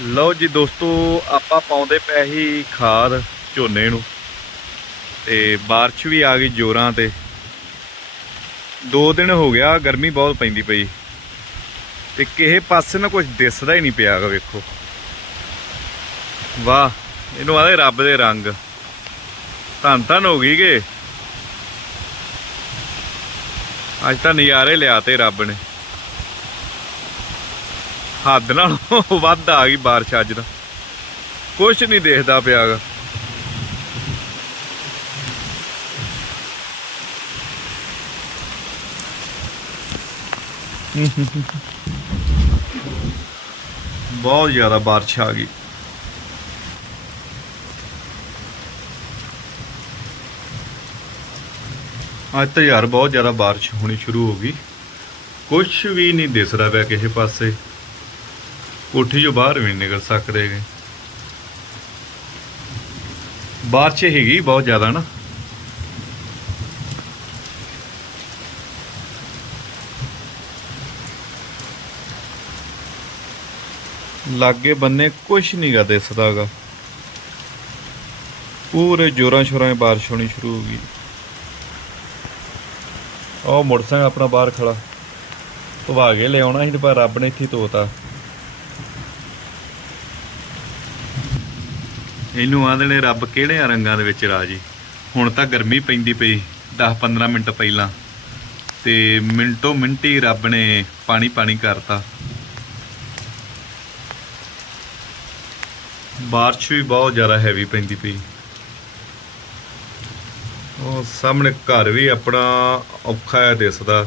ਲਓ ਜੀ ਦੋਸਤੋ, ਆਪਾਂ ਪਾਉਂਦੇ ਪਏ ਸੀ ਖਾਦ ਝੋਨੇ ਨੂੰ ਤੇ ਬਾਰਿਸ਼ ਵੀ ਆ ਗਈ ਜੋਰਾਂ ਤੇ। ਦੋ ਦਿਨ ਹੋ ਗਿਆ, ਗਰਮੀ ਬਹੁਤ ਪੈਂਦੀ ਪਈ। ਤੇ ਕਿਸੇ ਪਾਸੇ ਨਾ ਕੁਝ ਦਿਸਦਾ ਹੀ ਨਹੀਂ ਪਿਆਗਾ ਵੇਖੋ। ਵਾਹ, ਇਹਨੂੰ ਆਦੇ ਰੱਬ ਦੇ ਰੰਗ। ਧੰਨ ਧੰਨ ਹੋ ਗਈ ਕਿ? ਅੱਜ ਤਾਂ ਨਜ਼ਾਰੇ ਲਿਆਤੇ ਰੱਬ ਨੇ। ਹੱਦ ਨਾਲੋਂ ਵੱਧ ਆ ਗਈ ਬਾਰਿਸ਼ ਅੱਜ ਤਾਂ। ਕੁਛ ਨਹੀਂ ਦੇਖਦਾ ਪਿਆਗਾ। ਬਹੁਤ ਜ਼ਿਆਦਾ ਬਾਰਿਸ਼ ਆ ਗਈ। ਅੱਜ ਤਾਂ ਯਾਰ ਬਹੁਤ ਜ਼ਿਆਦਾ ਬਾਰਿਸ਼ ਹੋਣੀ ਸ਼ੁਰੂ ਹੋ ਗਈ। ਕੁਛ ਵੀ ਨਹੀਂ ਦਿਸਦਾ ਪਿਆ ਕਿਸੇ ਪਾਸੇ। ਕੋਠੀ ਚੋਂ ਬਾਹਰ ਵੀ ਨਹੀਂ ਨਿਕਲ ਸਕਦੇਗੇ ਬਾਰਿਸ਼ ਹੈਗੀ ਬਹੁਤ ਜ਼ਿਆਦਾ ਨਾ। ਲਾਗੇ ਬੰਨੇ ਕੁਛ ਨਹੀਂ ਗਾ ਦਿਸਦਾਗਾ ਪੂਰੇ ਜੋਰਾਂ ਸ਼ੋਰਾਂ 'ਚ ਬਾਰਿਸ਼ ਹੋਣੀ ਸ਼ੁਰੂ ਹੋ ਗਈ। ਉਹ ਮੋਟਰਸਾਈਕਲ ਆਪਣਾ ਬਾਹਰ ਖੜਾ। ਧਵਾ ਕੇ ਲਿਆਉਣਾ ਸੀ ਪਰ ਰੱਬ ਨੇ ਇੱਥੇ ਹੀ ਇਹਨੂੰ ਆਂਦੇ ਨੇ ਰੱਬ ਕਿਹੜੇ ਰੰਗਾਂ ਦੇ ਵਿੱਚ ਰਾਜੀ? ਹੁਣ ਤਾਂ ਗਰਮੀ ਪੈਂਦੀ ਪਈ 10-15 ਮਿੰਟ ਪਹਿਲਾਂ। ਤੇ ਮਿੰਟੋ ਮਿੰਟੀ ਰੱਬ ਨੇ ਪਾਣੀ ਪਾਣੀ ਕਰਤਾ। ਬਾਰਿਸ਼ ਵੀ ਬਹੁਤ ਜ਼ਿਆਦਾ ਹੈਵੀ ਪੈਂਦੀ ਪਈ। ਉਹ ਸਾਹਮਣੇ ਘਰ ਵੀ ਆਪਣਾ ਔਖਾ ਹੈ ਦਿਸਦਾ।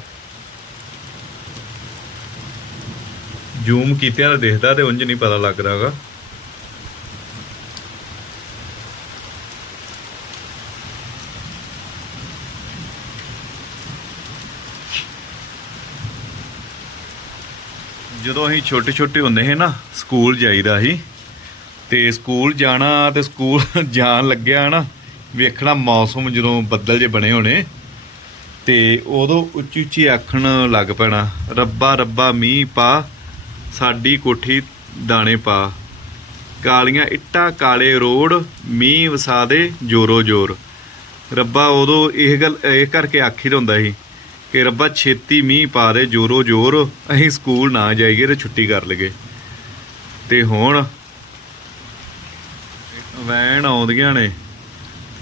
ਜ਼ੂਮ ਕੀਤਿਆਂ ਤਾਂ ਦਿਖਦਾ ਤੇ ਉਂਝ ਨਹੀਂ ਪਤਾ ਲੱਗਦਾਗਾ ਜਦੋਂ ਅਸੀਂ ਛੋਟੇ ਛੋਟੇ ਹੁੰਦੇ ਸੀ ਨਾ, ਸਕੂਲ ਜਾਈਦਾ ਸੀ, ਤੇ ਸਕੂਲ ਜਾਣਾ ਤੇ ਸਕੂਲ ਜਾਣ ਲੱਗਿਆ ਨਾ, ਵੇਖਣਾ ਮੌਸਮ ਜਦੋਂ ਬੱਦਲ ਜੇ ਬਣੇ ਹੋਣੇ, ਤੇ ਉਦੋਂ ਉੱਚੀ ਉੱਚੀ ਆਖਣ ਲੱਗ ਪੈਣਾ, ਰੱਬਾ ਰੱਬਾ, ਮੀਂਹ ਪਾ, ਸਾਡੀ ਕੋਠੀ ਦਾਣੇ ਪਾ, ਕਾਲੀਆਂ ਇੱਟਾਂ ਕਾਲੇ ਰੋੜ, ਮੀਂਹ ਵਸਾ ਦੇ ਜੋਰੋ ਜੋਰ ਰੱਬਾ ਉਦੋਂ ਇਹ ਗੱਲ, ਇਹ ਕਰਕੇ ਆਖੀਦਾ ਹੁੰਦਾ ਸੀ ਕਿ ਰੱਬਾ ਛੇਤੀ ਮੀਂਹ ਪਾ ਦੇ, ਜੋਰੋ ਜੋਰ, ਅਸੀਂ ਸਕੂਲ ਨਾ ਜਾਈਏ ਤੇ ਛੁੱਟੀ ਕਰ ਲਈਏ। ਤੇ ਹੁਣ ਵੈਣ ਆਉਂਦੀਆਂ ਨੇ।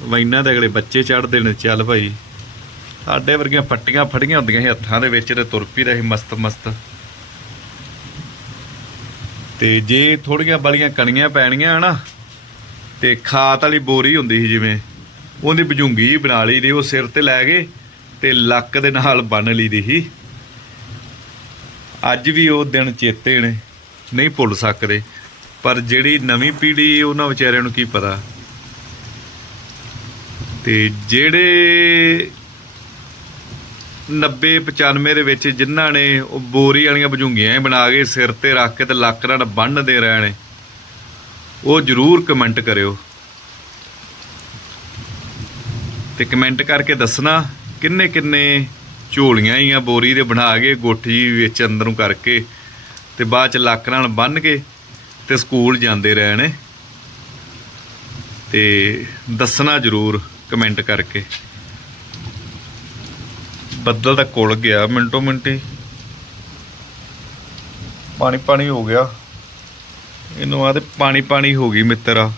ਵੈਨਾਂ ਦੇ ਅਗਲੇ ਬੱਚੇ ਚੜਦੇ ਨੇ, ਚੱਲ ਭਾਈ। ਸਾਡੇ ਵਰਗੀਆਂ ਫੱਟੀਆਂ ਫੜੀਆਂ ਹੁੰਦੀਆਂ ਸੀ ਹੱਥਾਂ ਦੇ ਵਿੱਚ ਤੇ ਤੁਰ ਪੀ ਰਹੇ ਮਸਤ ਮਸਤ। ਤੇ ਜੇ ਥੋੜੀਆਂ ਬਲੀਆਂ ਕਣੀਆਂ ਪੈਣੀਆਂ ਨਾ ਤੇ ਖਾਤ ਵਾਲੀ ਬੋਰੀ ਹੁੰਦੀ ਸੀ ਜਿਵੇਂ, ਉਹਦੀ ਬਜੁੰਗੀ ਬਣਾ ਲਈ ਦੀ, ਉਹ ਸਿਰ ਤੇ ਲੈ ਗਏ। ਤੇ ਲੱਕ ਦੇ ਨਾਲ ਬੰਨ ਲਈ ਦੀ ਸੀ। ਅੱਜ ਵੀ ਉਹ ਦਿਨ ਚੇਤੇ ਨੇ, ਨਹੀਂ ਭੁੱਲ ਸਕਦੇ। ਪਰ ਜਿਹੜੀ ਨਵੀਂ ਪੀੜ੍ਹੀ ਉਹਨਾਂ ਵਿਚਾਰਿਆਂ ਨੂੰ ਕੀ ਪਤਾ? ਤੇ ਜਿਹੜੇ 90 95 ਦੇ ਵਿੱਚ ਜਿਨ੍ਹਾਂ ਨੇ ਉਹ ਬੋਰੀ ਵਾਲੀਆਂ ਬਜੂੰਗੀਆਂ ਬਣਾ ਕੇ ਸਿਰ ਤੇ ਰੱਖ ਕੇ ਤੇ ਲੱਕ ਨਾਲ ਬੰਨ੍ਹਦੇ ਰਹੇ ਨੇ, ਉਹ ਜਰੂਰ ਕਮੈਂਟ ਕਰਿਓ। ਤੇ ਕਮੈਂਟ ਕਰਕੇ ਦੱਸਣਾ ਕਿੰਨੇ ਕਿੰਨੇ ਝੋਲੀਆਂ ਹੀ ਆ ਬੋਰੀ ਦੇ ਬਣਾ ਕੇ, ਗੋਠੀ ਵਿੱਚ ਅੰਦਰੋਂ ਕਰਕੇ ਤੇ ਬਾਅਦ ਚ ਲੱਕ ਨਾਲ ਬੰਨ ਕੇ ਤੇ ਸਕੂਲ ਜਾਂਦੇ ਰਹੇ ਨੇ। ਤੇ ਦੱਸਣਾ ਜਰੂਰ ਕਮੈਂਟ ਕਰਕੇ। ਬੱਦਲ ਤਾਂ ਕੋਲ ਗਿਆ, ਮਿੰਟੋ ਮਿੰਟੀ। ਪਾਣੀ ਪਾਣੀ ਹੋ ਗਿਆ। ਇਹਨੂੰ ਆ ਤੇ ਪਾਣੀ ਪਾਣੀ ਹੋ ਗਈ ਮਿੱਤਰਾ